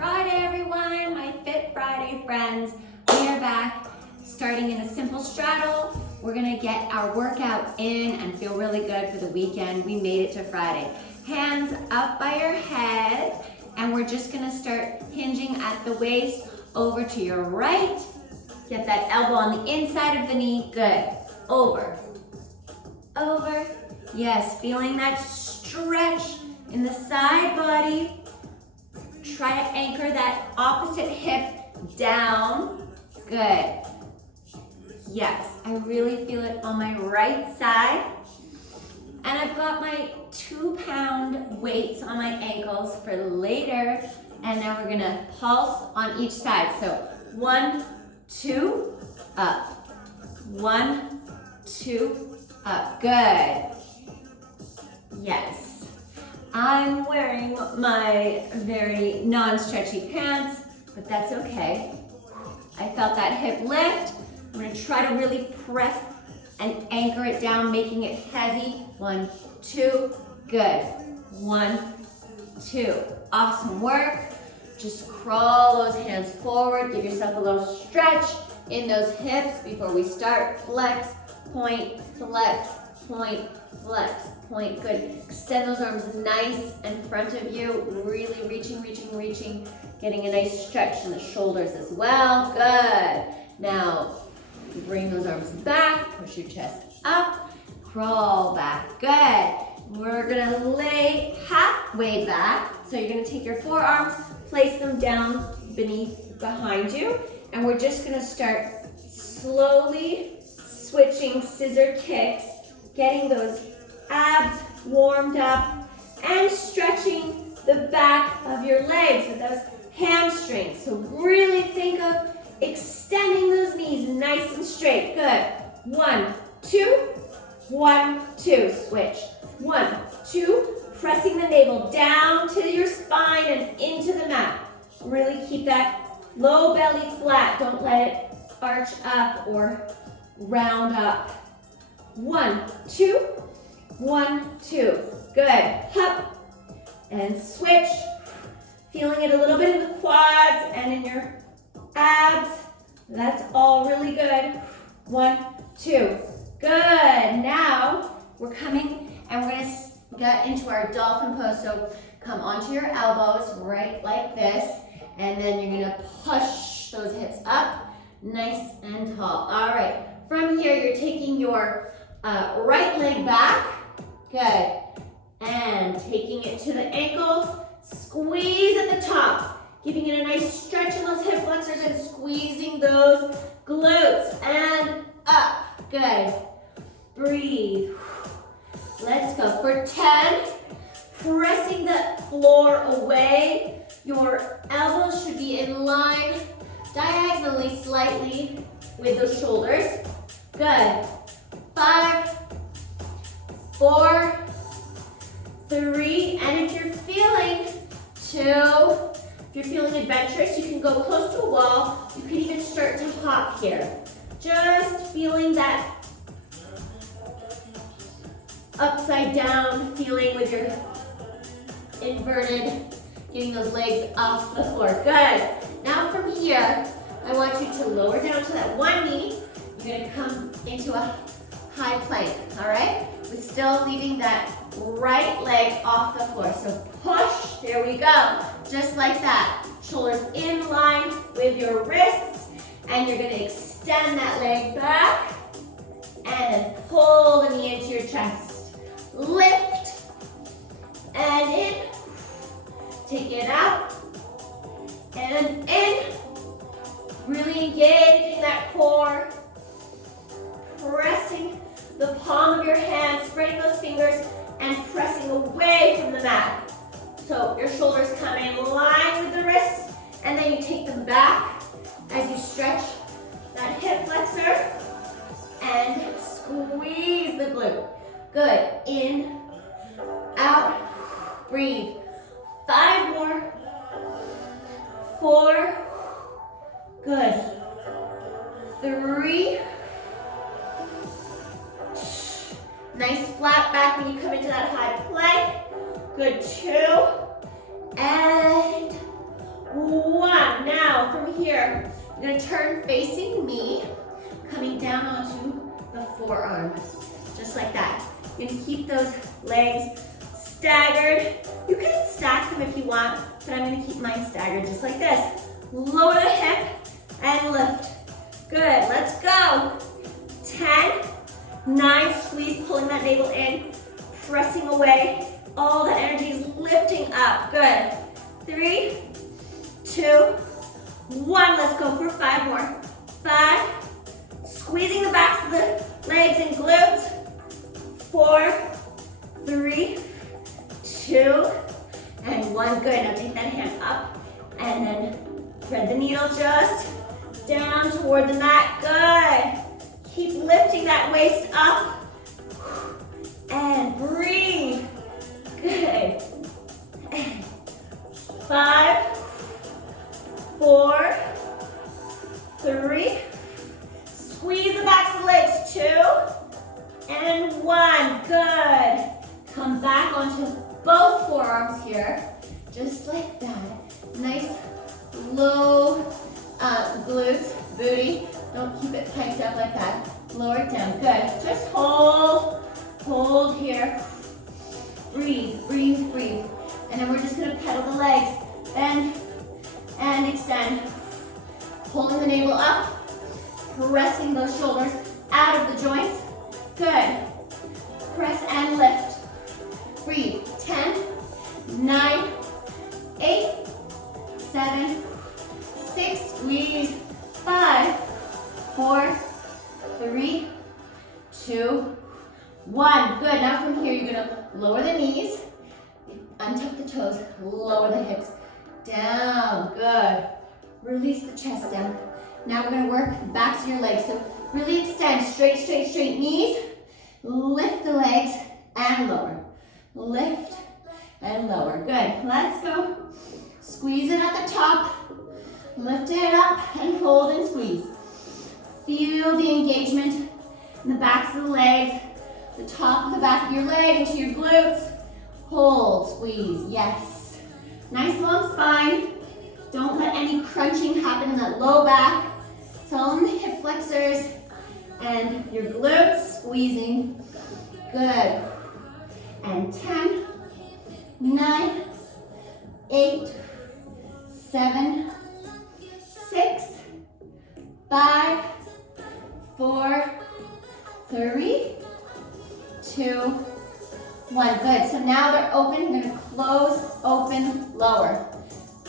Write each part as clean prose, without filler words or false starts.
Friday, everyone, my Fit Friday friends. We are back starting in a simple straddle. We're gonna get our workout in and feel really good for the weekend. We made it to Friday. Hands up by your head, and we're just gonna start hinging at the waist over to your right. Get that elbow on the inside of the knee, good. Over, over. Yes, feeling that stretch in the side body. Try to anchor that opposite hip down. Good. Yes, I really feel it on my right side. And I've got my 2-pound weights on my ankles for later. And now we're gonna pulse on each side. So 1, 2, up. 1, 2, up. Good. Yes. I'm wearing my very non-stretchy pants, but that's okay. I felt that hip lift. I'm gonna try to really press and anchor it down, making it heavy. 1, 2, good. 1, 2, awesome work. Just crawl those hands forward. Give yourself a little stretch in those hips before we start. Flex, point, flex, point, flex, point, good. Extend those arms nice in front of you, really reaching, reaching, reaching, getting a nice stretch in the shoulders as well, good. Now, bring those arms back, push your chest up, crawl back, good. We're gonna lay halfway back, so you're gonna take your forearms, place them down behind you, and we're just gonna start slowly switching scissor kicks, getting those abs warmed up and stretching the back of your legs with those hamstrings. So really think of extending those knees nice and straight. Good. 1, 2, 1, 2. Switch. 1, 2. Pressing the navel down to your spine and into the mat. Really keep that low belly flat. Don't let it arch up or round up. 1, 2, 1, 2. Good. Hop and switch. Feeling it a little bit in the quads and in your abs. That's all really good. 1, 2. Good. Now we're coming and we're going to get into our dolphin pose. So come onto your elbows right like this, and then you're going to push those hips up nice and tall. All right. From here, you're taking your right leg back. Good. And taking it to the ankle. Squeeze at the top. Giving it a nice stretch in those hip flexors and squeezing those glutes. And up. Good. Breathe. Let's go for 10. Pressing the floor away. Your elbows should be in line diagonally slightly with those shoulders. Good. 5, 4, 3, and if you're feeling adventurous, you can go close to a wall. You could even start to hop here. Just feeling that upside down feeling with your inverted, getting those legs off the floor. Good. Now from here, I want you to lower down to that one knee. You're gonna come into a high plank, all right? But still leaving that right leg off the floor. So push, there we go. Just like that. Shoulders in line with your wrists, and you're gonna extend that leg back, and then pull the knee into your chest. Lift, and in. Take it out, and in. Really engaging that core. Pressing the palm of your hand, spreading those fingers and pressing away from the mat. So your shoulders come in line with the wrists, and then you take them back as you stretch that hip flexor and squeeze the glute. Good. In, out, breathe. 5 more. 4. Good. 3. Nice flat back when you come into that high plank. Good. 2. And 1. here, you're gonna turn facing me, coming down onto the forearm, just like that. You're gonna keep those legs staggered. You can stack them if you want, but I'm gonna keep mine staggered just like this. Lower the hip and lift. Good, let's go. 10, 9, squeeze, pulling that navel in, pressing away. All that energy is lifting up. Good. 3, 2, 1. Let's go for 5 more. 5, squeezing the backs of the legs and glutes. 4, 3, 2, and 1. Good. Now take that hand up and then thread the needle just down toward the mat. Good. Keep lifting that waist up and breathe. Good. 5, 4, 3. Squeeze the backs of the legs. 2 and 1. Good. Come back onto both forearms here, just like that. Nice low glutes, booty. Don't keep it piped up like that. Lower it down. Good. Just hold here. Breathe, breathe, breathe. And then we're just gonna pedal the legs. Bend and extend. Pulling the navel up, pressing those shoulders out of the joints. Good. Press and lift. Breathe. 10, 9, 8, 7, 6, squeeze. 5, 4, 3, 2, 1. Good. Now from here, you're gonna lower the knees, untuck the toes, lower the hips, down. Good. Release the chest down. Now we're gonna work the backs of your legs. So really extend, straight, straight, straight knees. Lift the legs and lower. Lift and lower. Good. Let's go. Squeeze it at the top. Lift it up and hold and squeeze. Feel the engagement in the backs of the legs, the top of the back of your leg into your glutes. Hold, squeeze, yes. Nice long spine. Don't let any crunching happen in that low back. It's all in the hip flexors and your glutes squeezing. Good. And 10, 9, 8, 7, 6, 5, 4, 3, 2, 1. Good. So now they're open. You're going to close, open, lower.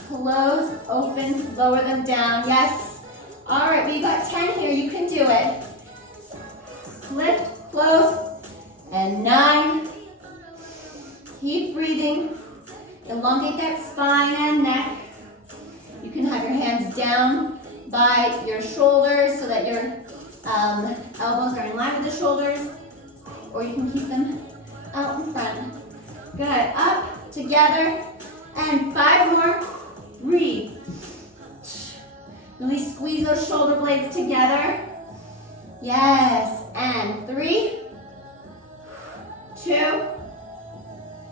Close, open, lower them down. Yes. All right, we got 10 here. You can do it. Lift, close, and 9. Keep breathing. Elongate that spine and neck. You can have your hands down by your shoulders so that your elbows are in line with the shoulders, or you can keep them out in front. Good. Up, together, and 5 more. Breathe. Really squeeze those shoulder blades together. Yes. And 3, 2,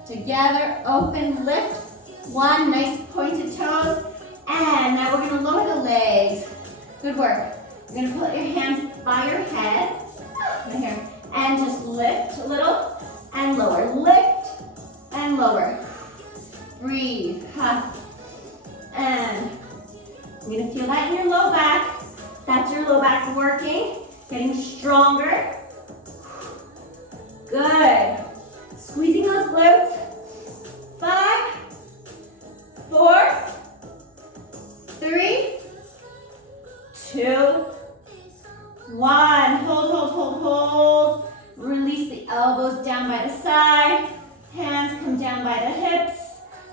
together, open, lift. 1, nice pointed toes. And now we're gonna lower the legs. Good work. You're gonna put your hands by your head, right here, and just lift a little and lower. Lift and lower. Breathe. And you're gonna feel that in your low back. That's your low back working, getting stronger. Good. Squeezing those glutes. 5, 4, 3, 2, 1. Hold, hold, hold, hold. Release the elbows down by the side. Hands come down by the hips.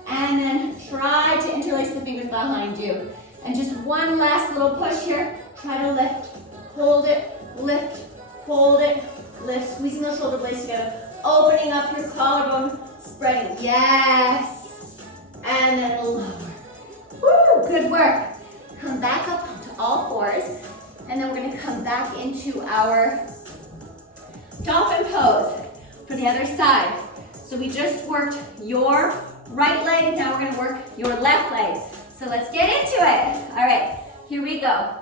And then try to interlace the fingers behind you. And just one last little push here. Try to lift, hold it, lift, hold it, lift. Squeezing those shoulder blades together. Opening up your collarbone, spreading. Yes. And then lower. Woo, good work. Come back up to all fours. And then we're gonna come back into our dolphin pose for the other side. So we just worked your right leg, now we're gonna work your left leg. So let's get into it. All right, Here we go.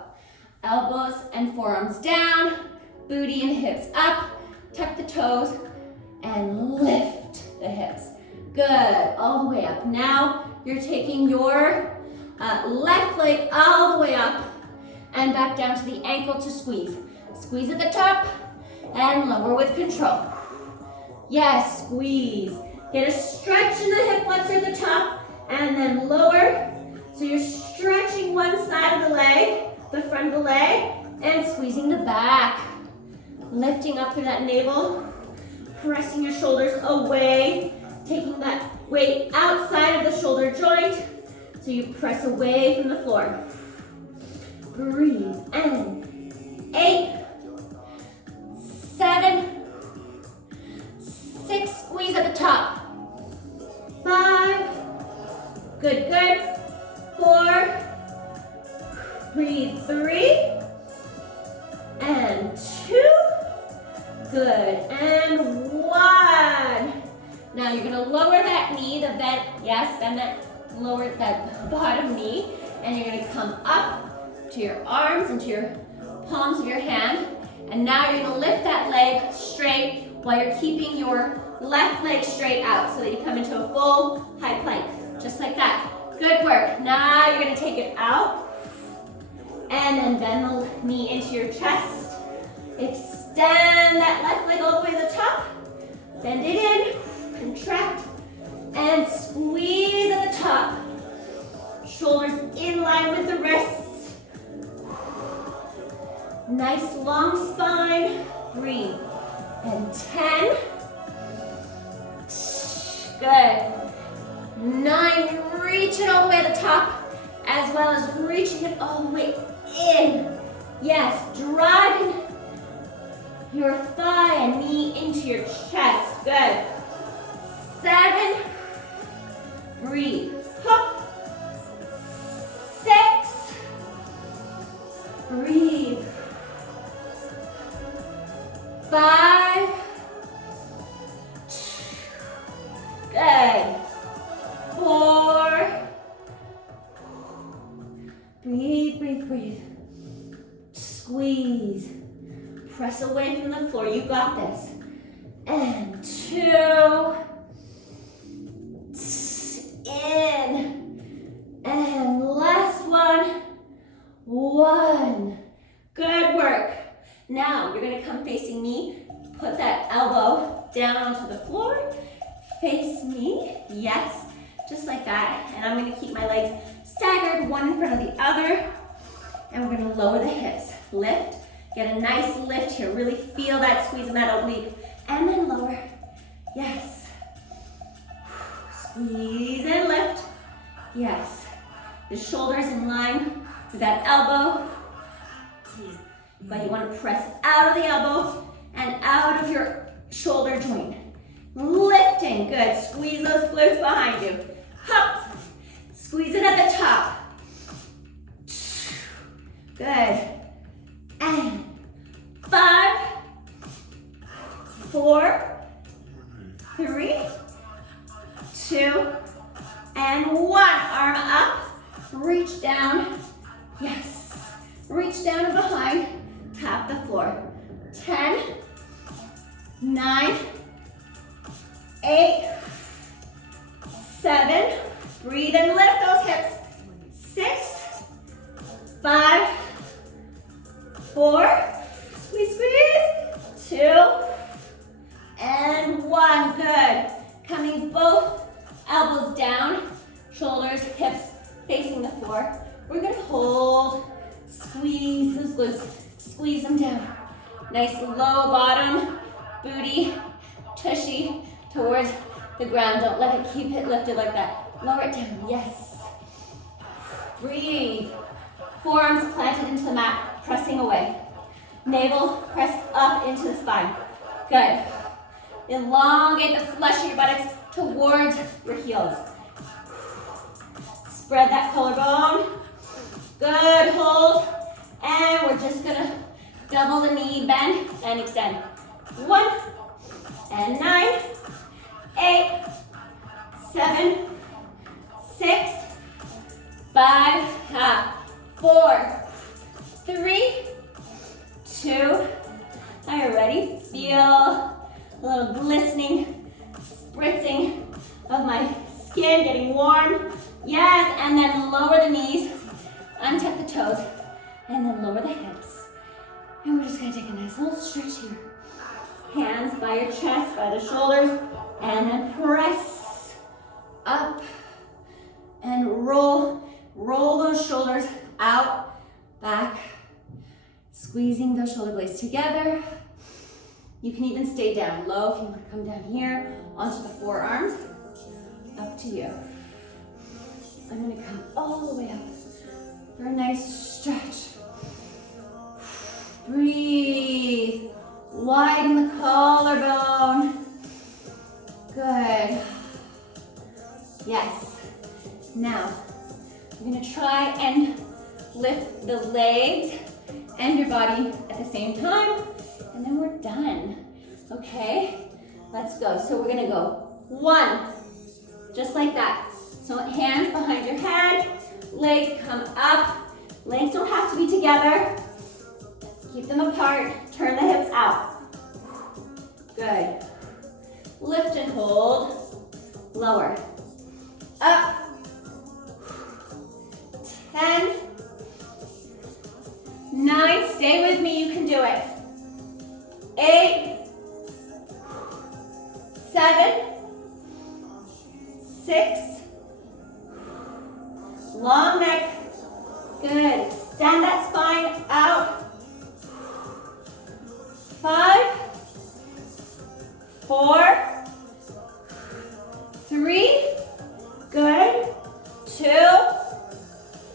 Elbows and forearms down, booty and hips up, tuck the toes, and lift the hips. Good, all the way up. Now you're taking your left leg all the way up and back down to the ankle to squeeze. Squeeze at the top and lower with control. Yes, squeeze. Get a stretch in the hip flexor at the top and then lower. So you're stretching one side of the leg, the front of the leg, and squeezing the back. Lifting up through that navel, pressing your shoulders away, taking that weight outside of the shoulder joint so you press away from the floor. Breathe, and 8, 7, 6, squeeze at the top. 5, good, good. 4, breathe, 3, and 2, good, and 1. Now you're gonna lower that knee, the bend, yes, bend that, lower that bottom knee, and you're gonna come up to your arms and to your palms of your hand, and now you're gonna lift that leg straight while you're keeping your left leg straight out so that you come into a full high plank, just like that. Good work. Now you're gonna take it out, and then bend the knee into your chest. Extend that left leg all the way to the top. Bend it in, contract, and squeeze at the top. Shoulders in line with the wrists. Nice long spine. Breathe. And 10. Good. 9, reach it all the way at the top, as well as reaching it all the way in. Yes, driving your thigh and knee into your chest. Good. 7, breathe. Hop. 6, breathe. 5, good. 4, breathe, breathe, breathe. Squeeze. Press away from the floor. You got this. And 2, in. And last one. 1. Good work. Now you're going to come facing me. Put that elbow down onto the floor. Face me. Yes. Just like that. And I'm going to keep my legs staggered, one in front of the other. And we're going to lower the hips. Lift. Get a nice lift here. Really feel that squeeze in that oblique. And then lower. Yes. Squeeze and lift. Yes. The shoulders in line with that elbow. But you want to press out of the elbow and out of your shoulder joint. Lifting. Good. Squeeze those glutes behind you. Hop. Squeeze it at the top. Good. And 5, 4, 3, 2, and 1. Arm up. Reach down. Yes. Reach down and behind. Tap the floor. 10, 9, 8, 7. Breathe and lift those hips. 6, 5, 4. Squeeze, squeeze. 2, and 1. Good. Coming both elbows down, shoulders, hips facing the floor. We're going to hold, squeeze those glutes, squeeze them down. Nice low bottom, booty, tushy towards the ground. Don't let it keep it lifted like that. Lower it down, yes. Breathe. Forearms planted into the mat, pressing away. Navel pressed up into the spine. Good. Elongate the flesh of your buttocks towards your heels. Spread that collarbone. Good, hold. And we're just gonna double the knee, bend, and extend. 1, and 9, 8, 7, 6, 5, 4, 4, 3, 2. Are you ready? Feel a little glistening, spritzing of my skin getting warm. Yes, and then lower the knees, untuck the toes, and then lower the hips. And we're just gonna take a nice little stretch here. Hands by your chest, by the shoulders, and then press up and roll. Roll those shoulders out, back, squeezing those shoulder blades together. You can even stay down low if you want to come down here onto the forearms. Up to you. I'm going to come all the way up for a nice stretch. Breathe. Widen the collarbone. Good. Yes. Now, you're going to try and lift the legs and your body at the same time, and then we're done. Okay? Let's go. So we're going to go 1, just like that. So hands behind your head, legs come up. Legs don't have to be together. Keep them apart. Turn the hips out. Good. Lift and hold. Lower. Up. 10. 9. Stay with me. You can do it. 8. 7. 6. Long neck. Good. Extend that spine out. 5, 4, 3, good, 2,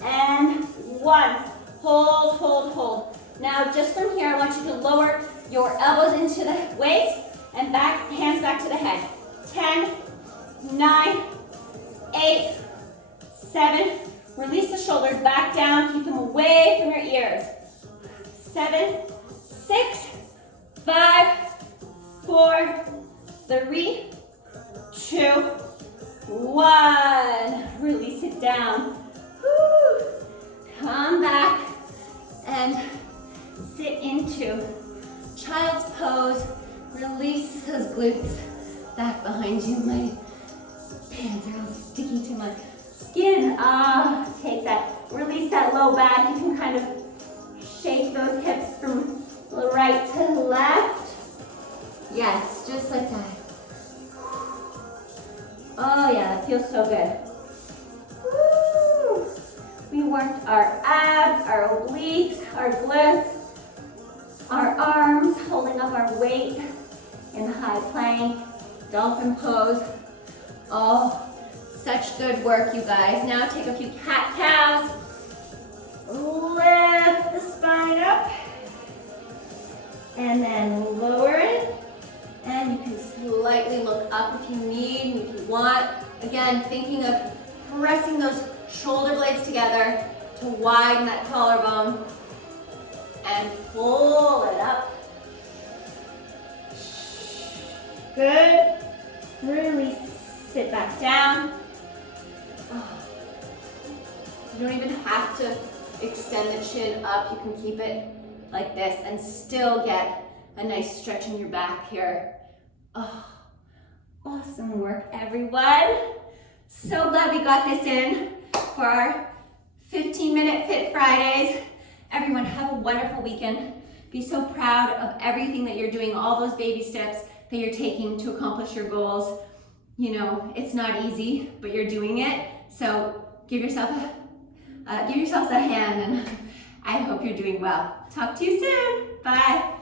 and 1. Hold, hold, hold. Now just from here, I want you to lower your elbows into the waist and back, hands back to the head. 10, 9, 8, 7, release the shoulders back down, keep them away from your ears. 7, 6, 5, 4, 3, 2, 1. Release it down. Woo. Come back and sit into child's pose. Release those glutes back behind you. My pants are all sticky to my skin. Take that. Release that low back. You can kind of shake those hips from right to left. Yes, just like that. Oh yeah, that feels so good. Woo. We worked our abs, our obliques, our glutes, our arms, holding up our weight in the high plank, dolphin pose. Oh, such good work, you guys. Now take a few cat-cows. Lift the spine up. And then lower it. And you can slightly look up if you need, if you want. Again, thinking of pressing those shoulder blades together to widen that collarbone. And pull it up. Good. Really sit back down. You don't even have to extend the chin up. You can keep it like this and still get a nice stretch in your back here. Oh, awesome work, everyone. So glad we got this in for our 15-minute Fit Fridays. Everyone, have a wonderful weekend. Be so proud of everything that you're doing, all those baby steps that you're taking to accomplish your goals. You know, it's not easy, but you're doing it. So give yourselves a hand, and I hope you're doing well. Talk to you soon. Bye.